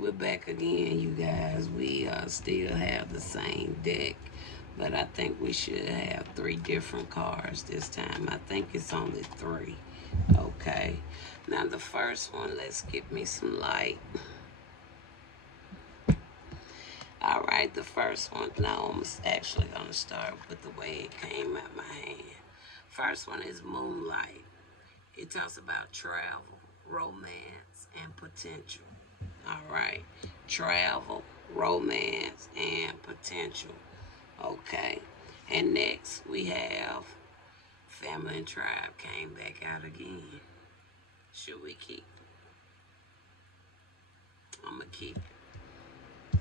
we're back again, you guys. We still have the same deck, but I think we should have three different cards this time. I think it's only three. Okay. Now the first one, let's get me some light. All right, the first one. Now I'm actually gonna start with the way it came out my hand. First one is Moonlight. It talks about travel, romance, and potential. All right. Travel, romance, and potential. Okay. And next we have Family and Tribe came back out again. Should we keep? I'm going to keep it.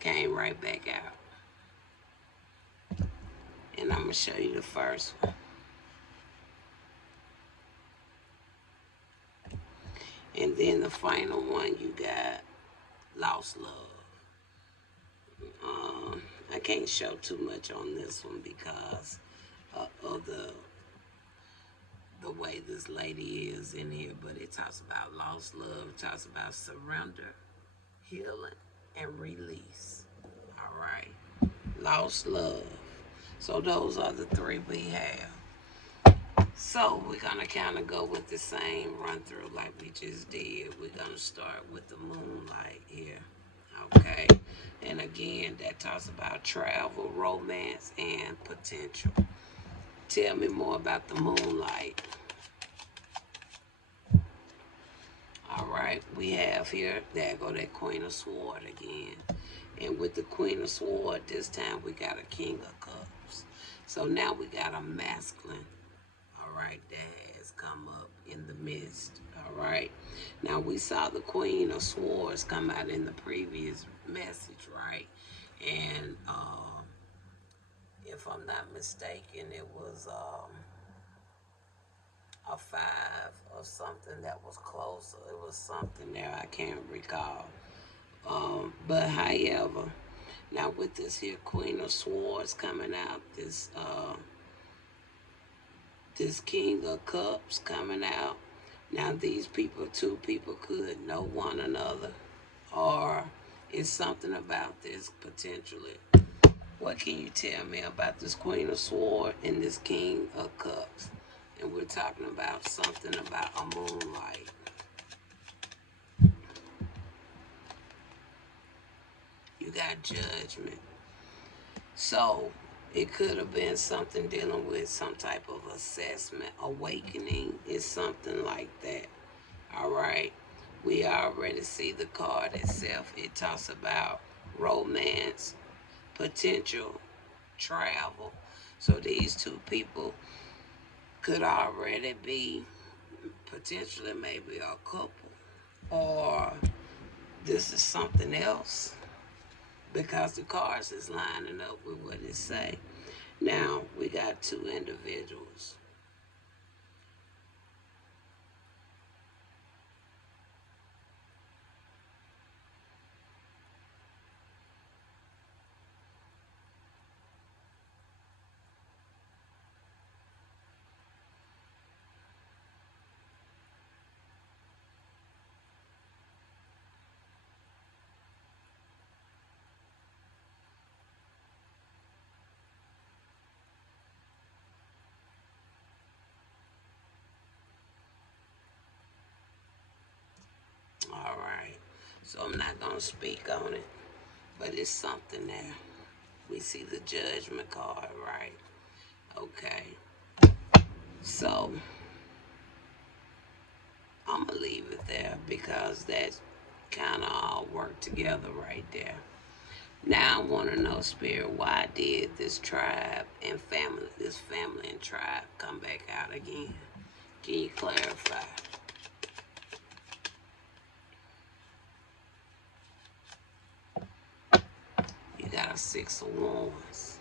Came right back out. And I'm going to show you the first one. And then the final one, you got Lost Love. I can't show too much on this one because of the way this lady is in here, but it talks about lost love, it talks about surrender, healing, and release. All right, lost love. So those are the three we have. So we're gonna kind of go with the same run through like we just did. We're gonna start with the Moonlight here. Okay, and again, that talks about travel, romance, and potential. Tell me more about the Moonlight. All right, we have here, there go that Queen of Sword again. And with the Queen of Sword, this time we got a King of Cups. So now we got a masculine, all right, that has come up in the midst, all right. Now we saw the Queen of Swords come out in the previous message, right? And if I'm not mistaken, it was a five or something that was closer. It was something there, I can't recall. But however, now with this here Queen of Swords coming out, this King of Cups coming out. Now these people, two people could know one another, or it's something about this potentially. What can you tell me about this Queen of Swords and this King of Cups? And we're talking about something about a moonlight. You got judgment. So it could have been something dealing with some type of assessment, awakening. It's something like that. All right. We already see the card itself. It talks about romance, potential, travel. So these two people could already be potentially maybe a couple, or this is something else because the cards is lining up with what it say. Now we got two individuals. All right. So I'm not going to speak on it, but it's something there. We see the judgment card, right? Okay. So I'm going to leave it there because that's kind of all work together right there. Now I want to know, Spirit, why did this tribe and family, this family and tribe come back out again? Can you clarify? You got a Six of Wands.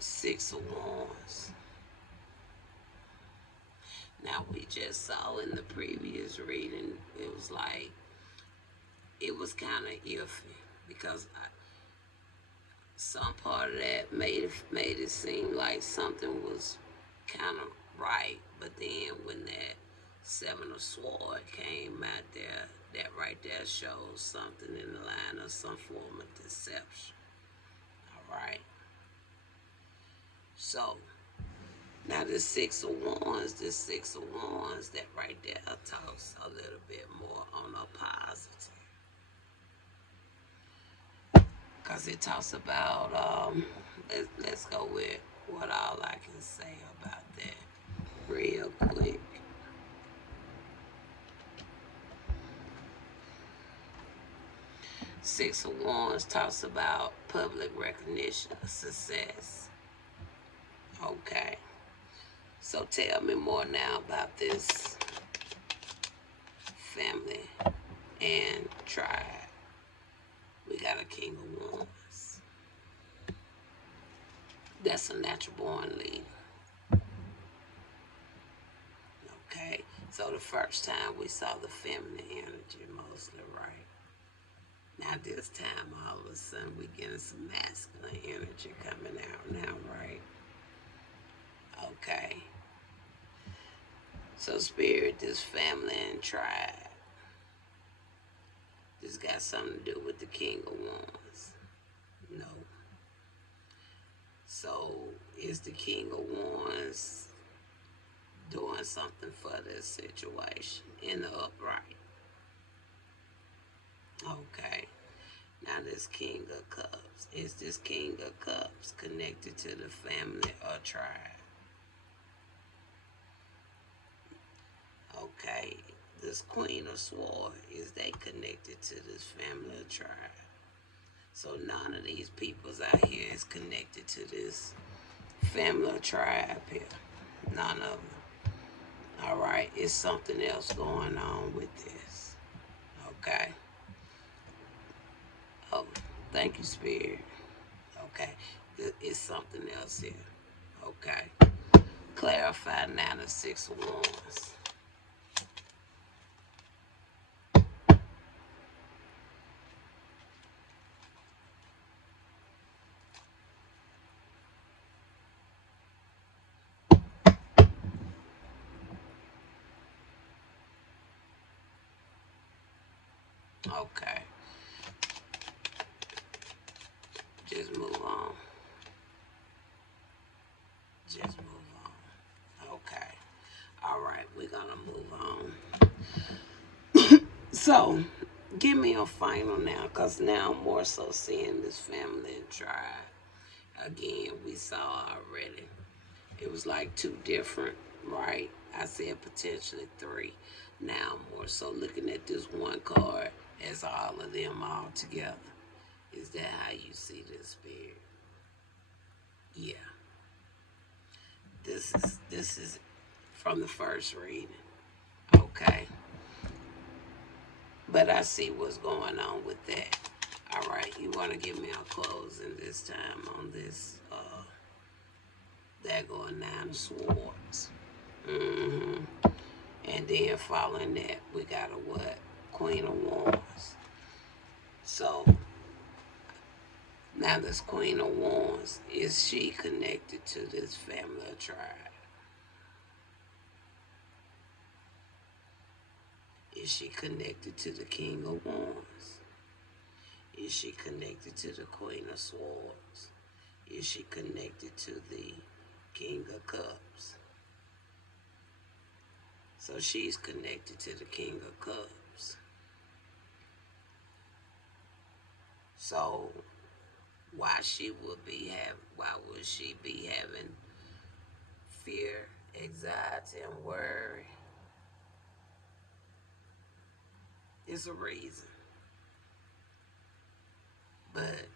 Six of Wands. Now we just saw in the previous reading, it was like, it was kind of iffy because some part of that made it seem like something was kind of right, but then when that Seven of Swords came out there. That right there shows something in the line of some form of deception. All right. So now the Six of Wands, that right there talks a little bit more on a positive. Because it talks about, let's go with what all I can say about that real quick. Six of Wands talks about public recognition, success. Okay. So tell me more now about this family and tribe. We got a King of Wands. That's a natural born leader. Okay. So the first time we saw the feminine energy mostly, right? Now this time all of a sudden we getting some masculine energy coming out now, right? Okay. So spirit, this family and tribe, this got something to do with the King of Wands. No. So is the King of Wands doing something for this situation in the upright? Okay. Now this King of Cups. Is this King of Cups connected to the family or tribe? Okay. This Queen of Swords, is they connected to this family or tribe? So none of these peoples out here is connected to this family or tribe here. None of them. All right. It's something else going on with this. Okay. Oh, thank you, Spirit. Okay. It's something else here. Okay. Clarify now the Six of Wands. Okay. Just move on. Just move on. Okay. All right. We're going to move on. So, give me a final now, because now I'm more so seeing this family and tribe. Again, we saw already. It was like two different, right? I said potentially three. Now I'm more so looking at this one card as all of them all together. Is that how you see this, Spirit? Yeah. This is from the first reading. Okay. But I see what's going on with that. All right, you want to give me a closing this time on this, that going Nine of Swords. Mm-hmm. And then following that, we got a what? Queen of Wands. So, now this Queen of Wands, is she connected to this family or tribe? Is she connected to the King of Wands? Is she connected to the Queen of Swords? Is she connected to the King of Cups? So she's connected to the King of Cups. So why would she be having fear, anxiety, and worry? It's a reason. But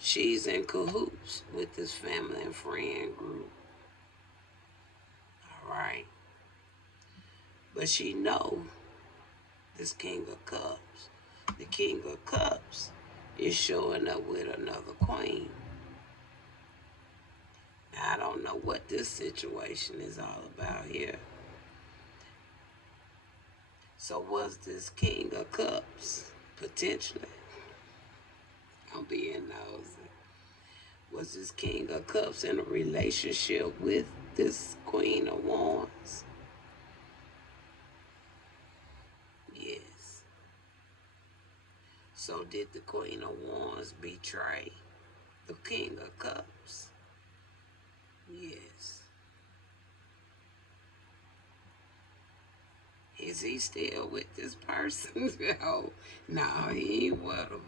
she's in cahoots with this family and friend group. All right. But she know this King of Cups. The King of Cups is showing up with another queen. Now, I don't know what this situation is all about here. So was this King of Cups, potentially, I'm being nosy, was this King of Cups in a relationship with this Queen of Wands? So did the Queen of Wands betray the King of Cups? Yes. Is he still with this person? No, he ain't with him.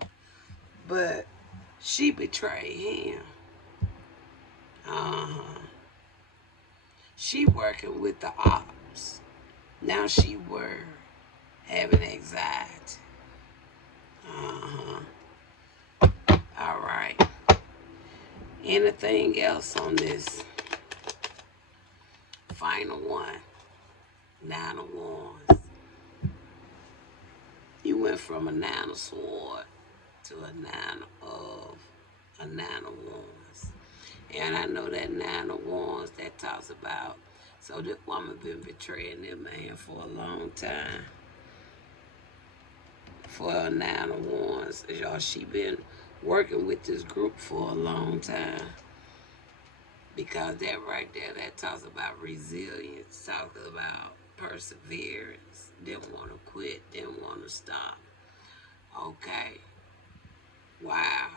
But she betrayed him. Uh-huh. She working with the ops. Now she worried, having anxiety. Uh-huh. All right. Anything else on this? Final one. Nine of Wands. You went from a nine of sword to a nine of wands. And I know that nine of wands that talks about, so this woman been betraying this man for a long time. For a nine of wands, y'all, she been working with this group for a long time. Because that right there, that talks about resilience, talks about perseverance, didn't want to quit, didn't want to stop. Okay. Wow.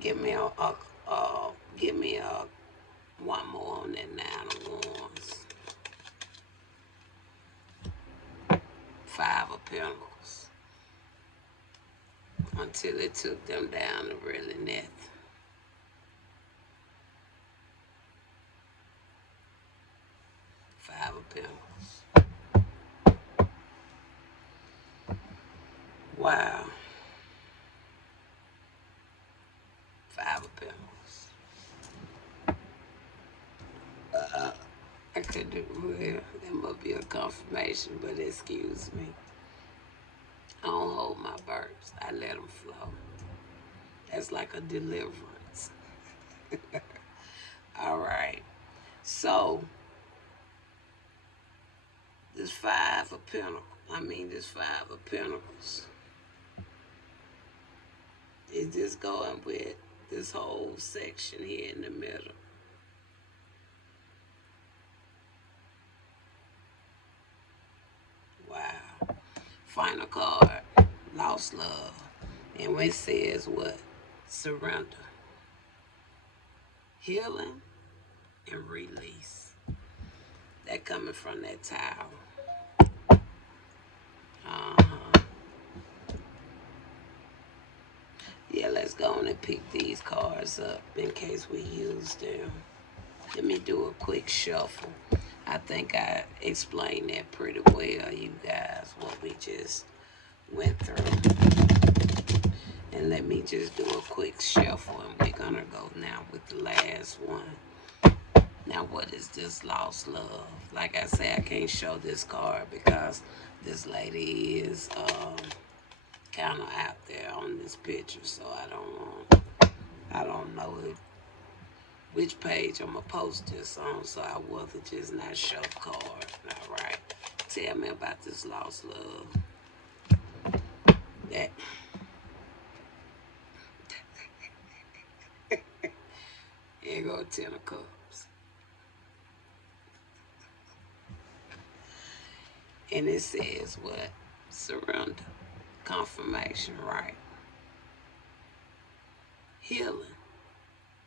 Give me give me a one more on that nine of wands. Five of pentacles. Until it took them down to really nothing. Five of pentacles. Wow. Five of pentacles. I could do well. That must be a confirmation, but excuse me. I don't hold my burps. I let them flow. That's like a deliverance. All right. So, this five of pentacles. This five of pentacles. Is this going with this whole section here in the middle? Wow. Final card, lost love. And when it says what? Surrender. Healing and release. That coming from that tower. Uh-huh. Yeah, let's go on and pick these cards up in case we use them. Let me do a quick shuffle. I think I explained that pretty well, you guys, what we just went through. And let me just do a quick shuffle, and we're gonna go now with the last one. Now, what is this lost love? Like I say, I can't show this card because this lady is kind of out there on this picture, so I don't know which page I'm gonna post this on, so I wasn't just not show the card. All right, tell me about this lost love. That here go Ten of Cups, and it says what? Surrender, confirmation, right? Healing,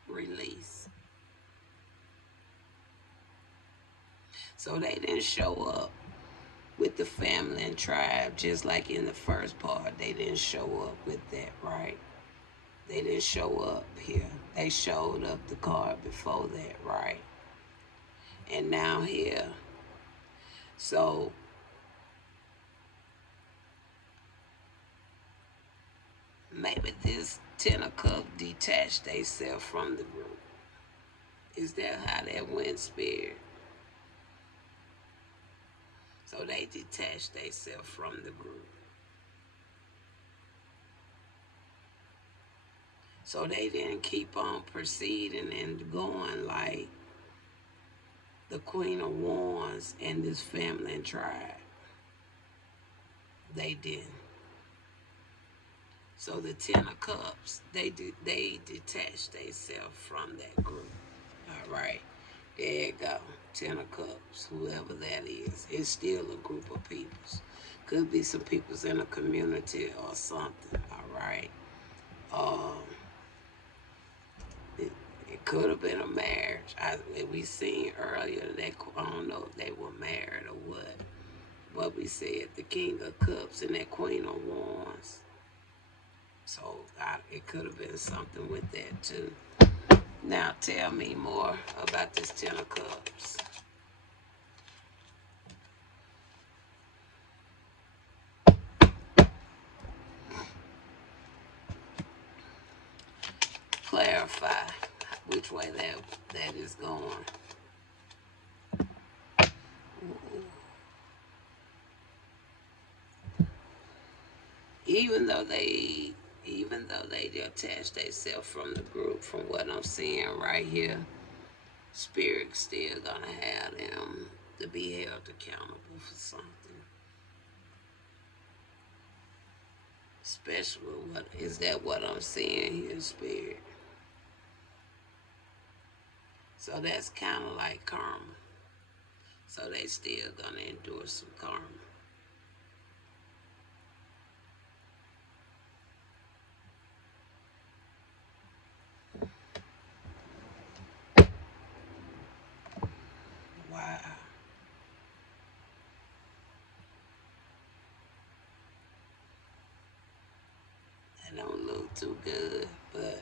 release. So they didn't show up with the family and tribe just like in the first part. They didn't show up with that, right? They didn't show up here. They showed up the card before that, right? And now here. So maybe this Ten of Cups detached themselves from the group. Is that how that went, Spirit? So they detached themselves from the group. So they didn't keep on proceeding and going like the Queen of Wands and this family and tribe. They didn't. So the Ten of Cups, they detach themselves from that group. All right, there you go. Ten of Cups, whoever that is, it's still a group of peoples. Could be some peoples in a community or something. All right. Um, it, it could have been a marriage. We seen earlier that I don't know if they were married or what. But we said the King of Cups and that Queen of Wands. So it could have been something with that too. Now tell me more about this Ten of Cups. Clarify which way that is going. Ooh. Even though they detach themselves from the group, from what I'm seeing right here, Spirit's still gonna have them to be held accountable for something. Especially what is that what I'm seeing here, Spirit? So that's kind of like karma. So they still gonna endure some karma. Wow. That don't look too good, but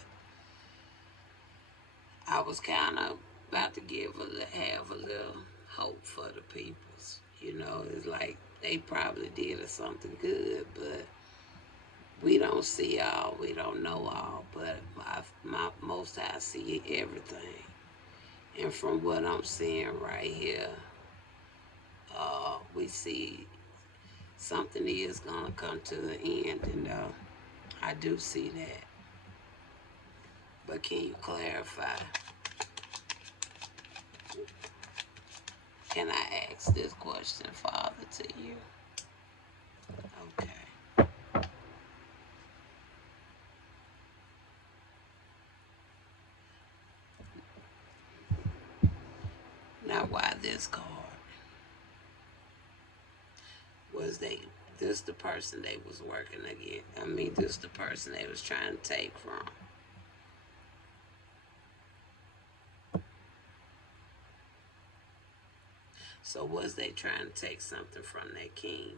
I was kind of about to have a little hope for the peoples. You know, it's like they probably did something good, but we don't see all, we don't know all. But my most I see everything, and from what I'm seeing right here, we see something is gonna come to an end, and I do see that. But can you clarify? Can I ask this question, Father, to you? Okay. Now, why this card? Was this the person they was working against? I mean, this the person they was trying to take from. So was they trying to take something from their king?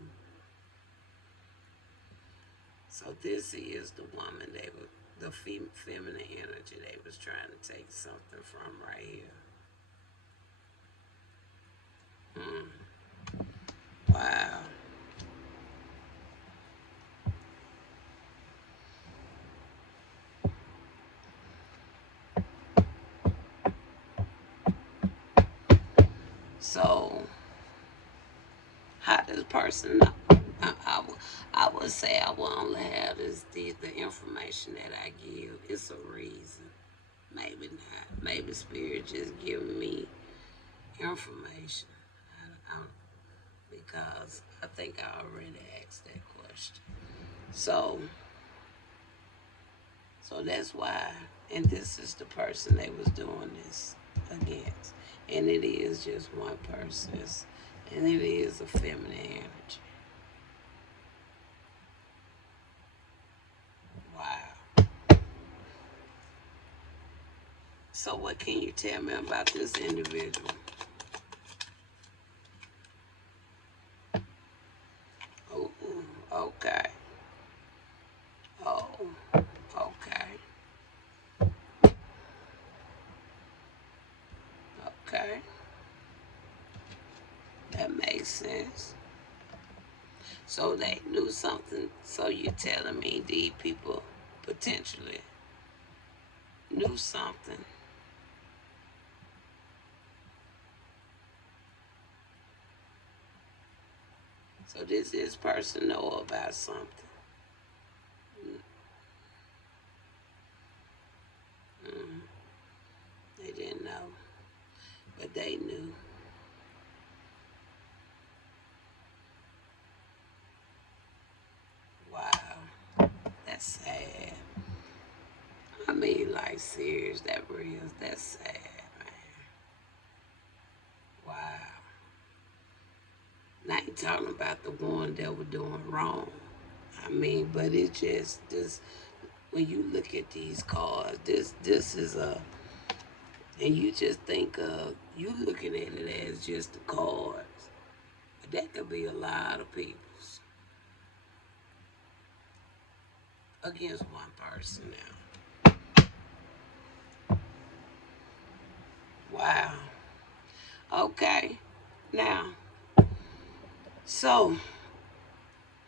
So this is the woman they were, the feminine energy they was trying to take something from right here. Hmm. Wow. So how does person know? I would say I will only have the information that I give. It's a reason. Maybe not. Maybe Spirit just giving me information. I, I, because I think I already asked that question. So, so that's why. And this is the person they was doing this against. And it is just one person. And it is a feminine energy. Wow. So what can you tell me about this individual? Oh, okay. Oh, okay. Okay. That makes sense. So they knew something. So you're telling me these people potentially knew something. So this person know about something. Mm, they didn't know, but they knew. Wow, that's sad. like serious. That real. That's sad, man. Wow. Now you talking about the one that were doing wrong. I mean, but it just this when you look at these cards, this is a, and you just think of you looking at it as just the cards. But that could be a lot of people's against one person now. Wow. Okay. Now, so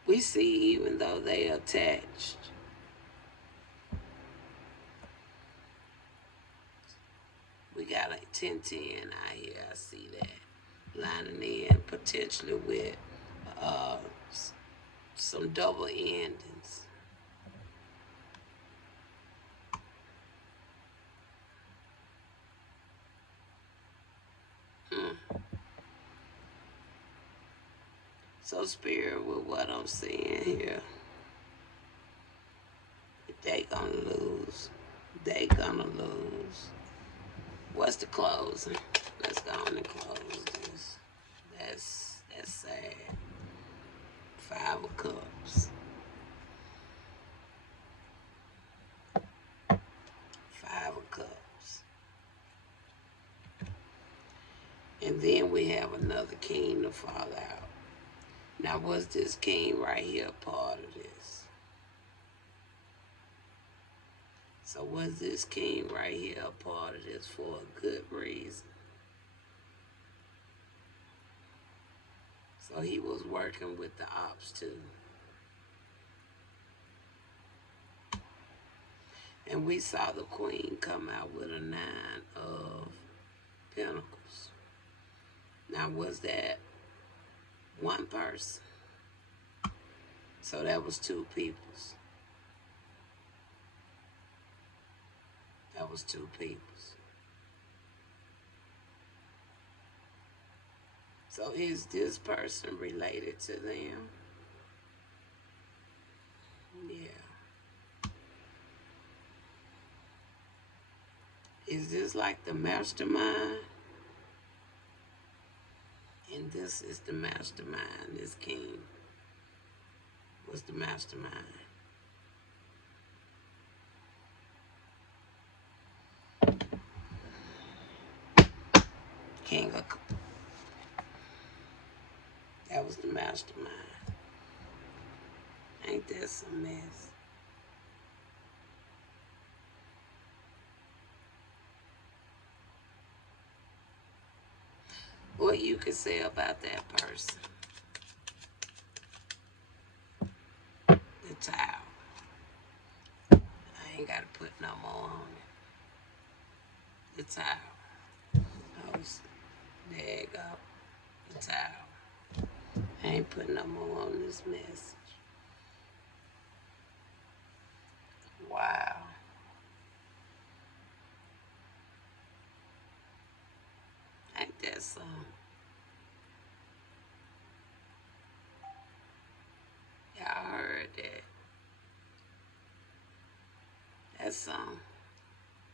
we see even though they attached, we got a 1010 out here. I see that lining in potentially with uh, some double endings. Hmm. So spirit with what I'm seeing here, they gonna lose. They gonna lose. What's the closing? Let's go on and close this. That's sad. Five of Cups. Five of Cups. And then we have another king to fall out. Now, was this king right here part of this? So was this king right here a part of this for a good reason? So he was working with the ops too. And we saw the queen come out with a 9 of Pentacles. Now, was that one person? So that was two peoples. That was two peoples. So is this person related to them? Yeah. Is this like the mastermind? And this is the mastermind. This king was the mastermind. King of, that was the mastermind. Ain't that some mess? What you could say about that person? The towel. I ain't got to put no more on it. The towel. Oh, there you go. The towel. I ain't putting no more on this message. Wow. Ain't that something? Y'all heard that. That's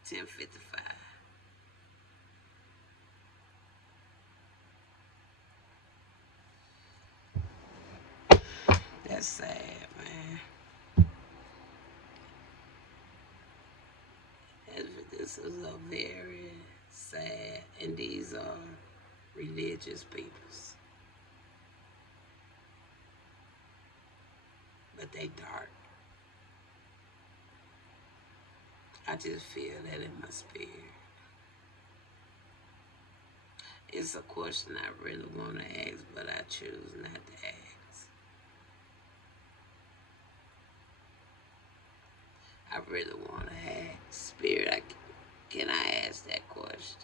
10:55. That's sad, man. This is a very sad, and these are religious peoples. But they dark. I just feel that in my spirit. It's a question I really want to ask, but I choose not to ask. I really want to ask. Spirit, can I ask that question?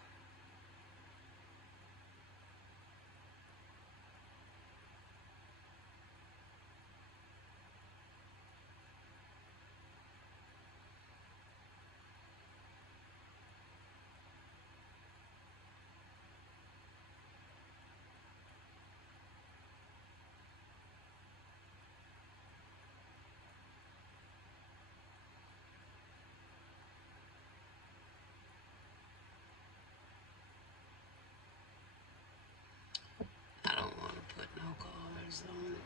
nerves on it.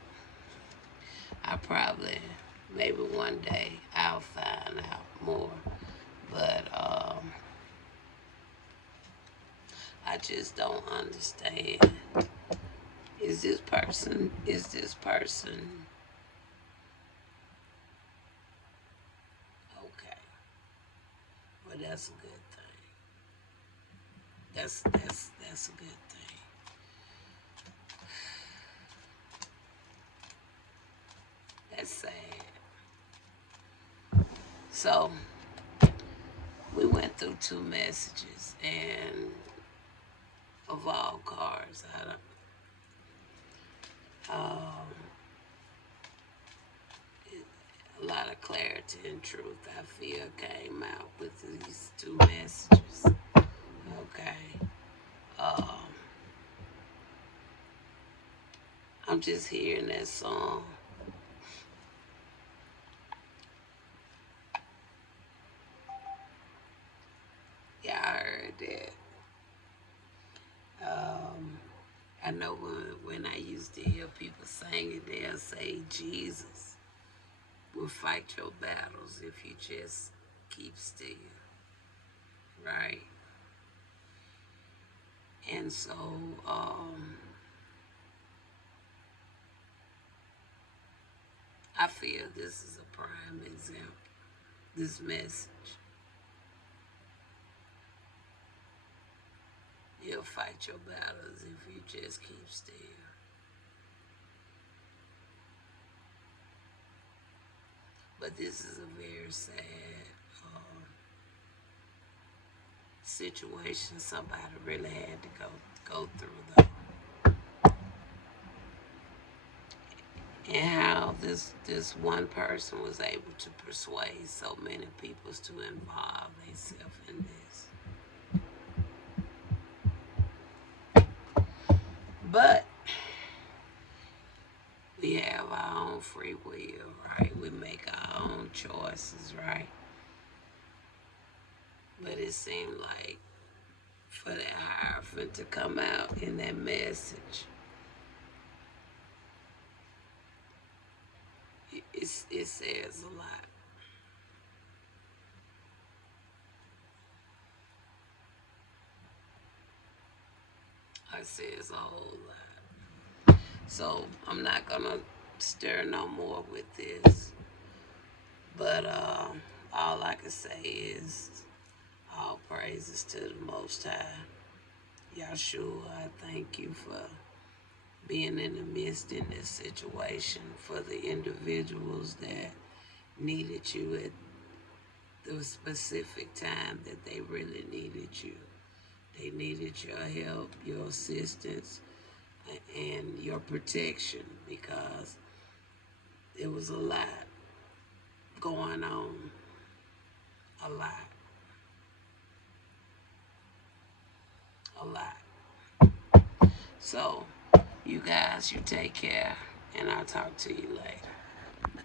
I probably, maybe one day I'll find out more. But I just don't understand. Is this person okay? Well, that's a good thing. That's a good thing. That's sad. So we went through two messages, and of all cards, I don't. A lot of clarity and truth I feel came out with these two messages. Okay. Um, I'm just hearing that song. Yeah, I heard that. Um, I know when I used to hear people sing it, they'll say Jesus will fight your battles if you just keep still, right? And so, I feel this is a prime example. This message, you'll fight your battles if you just keep still. But this is a very sad situation somebody really had to go through though. And how this one person was able to persuade so many people to involve themselves in this. But we have our own free will, right? We make our own choices, right? But it seemed like for that Hierophant to come out in that message, it says a lot. It says a whole lot. So I'm not gonna stir no more with this. But all I can say is all praises to the Most High. Yahshua, I thank you for being in the midst in this situation, for the individuals that needed you at the specific time that they really needed you. They needed your help, your assistance, and your protection because there was a lot going on. A lot. A lot. So, you guys, you take care, and I'll talk to you later.